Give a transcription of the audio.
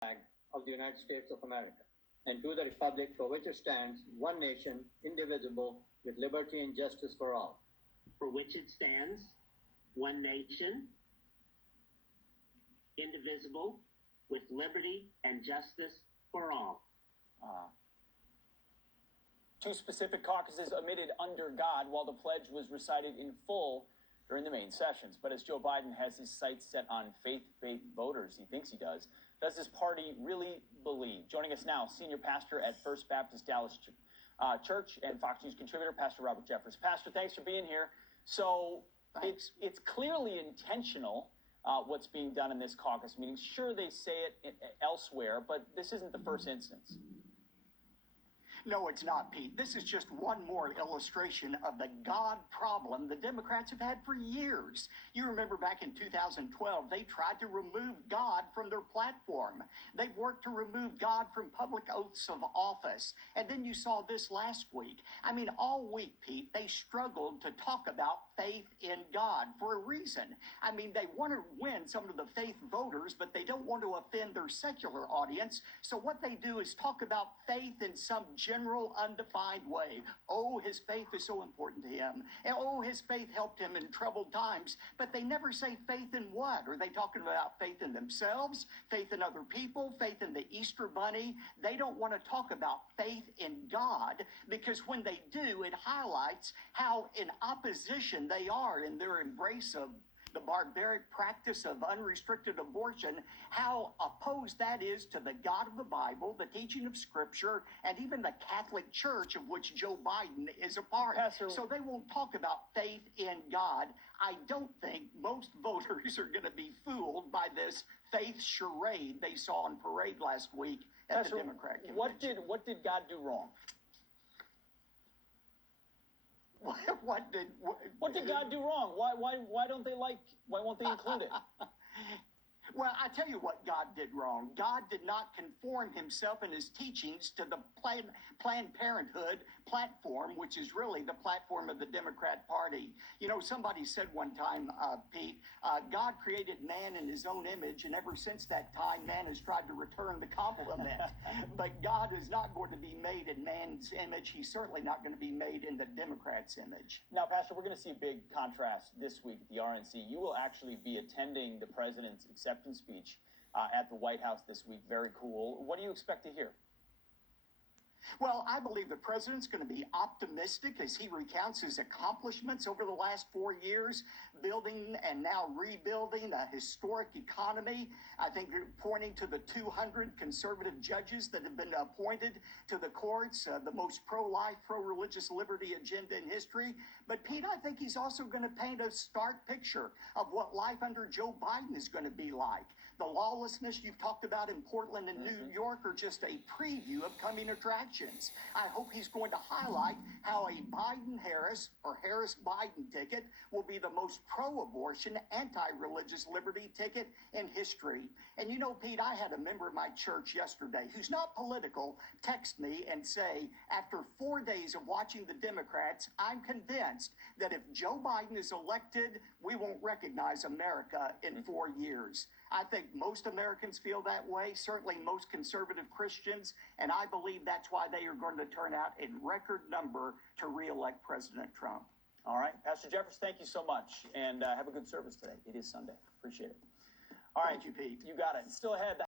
flag of the United States of America, and to the republic for which it stands, one nation, indivisible, with liberty and justice for all. For which it stands, one nation, indivisible, with liberty and justice for all. Two specific caucuses omitted under God while the pledge was recited in full during the main sessions. But as Joe Biden has his sights set on faith-based voters, he thinks he does his party really believe? Joining us now, senior pastor at First Baptist Dallas Church and Fox News contributor, Pastor Robert Jeffress. Pastor, thanks for being here. So it's clearly intentional what's being done in this caucus meeting. Sure, they say it elsewhere, but this isn't the first instance. No, it's not, Pete. This is just one more illustration of the God problem the Democrats have had for years. You remember back in 2012, they tried to remove God from their platform. They've worked to remove God from public oaths of office. And then you saw this last week. I mean, all week, Pete, they struggled to talk about faith in God for a reason. I mean, they want to win some of the faith voters, but they don't want to offend their secular audience. So what they do is talk about faith in some general, undefined way. Oh, his faith is so important to him. And oh, his faith helped him in troubled times. But they never say faith in what? Are they talking about faith in themselves, faith in other people, faith in the Easter Bunny? They don't want to talk about faith in God, because when they do, it highlights how in opposition they are in their embrace of the barbaric practice of unrestricted abortion, how opposed that is to the God of the Bible, the teaching of Scripture, and even the Catholic Church of which Joe Biden is a part. Pastor, so they won't talk about faith in God. I don't think most voters are going to be fooled by this faith charade they saw on parade last week at Pastor, the Democrat convention. What did God do wrong? What did God do wrong? Why won't they include it? Well, I tell you what God did wrong. God did not conform himself and his teachings to the Planned Parenthood platform, which is really the platform of the Democrat Party. You know, somebody said one time, Pete, God created man in his own image, and ever since that time, man has tried to return the compliment. But God is not going to be made in man's image. He's certainly not going to be made in the Democrats' image. Now, Pastor, we're going to see a big contrast this week at the RNC. You will actually be attending the president's acceptance speech at the White House this week. Very cool. What do you expect to hear? Well, I believe the president's going to be optimistic as he recounts his accomplishments over the last 4 years, building and now rebuilding a historic economy. I think they're pointing to the 200 conservative judges that have been appointed to the courts, the most pro-life, pro-religious liberty agenda in history. But Pete, I think he's also going to paint a stark picture of what life under Joe Biden is going to be like. The lawlessness you've talked about in Portland and New York are just a preview of coming attractions. I hope he's going to highlight how a Biden-Harris or Harris-Biden ticket will be the most pro-abortion, anti-religious liberty ticket in history. And you know, Pete, I had a member of my church yesterday who's not political text me and say, after 4 days of watching the Democrats, I'm convinced that if Joe Biden is elected, we won't recognize America in 4 years. I think most Americans feel that way, certainly most conservative Christians, and I believe that's why they are going to turn out in record number to re-elect President Trump. All right. Pastor Jeffress, thank you so much, and have a good service today. It is Sunday. Appreciate it. All right. Thank you, Pete. You got it. Still ahead.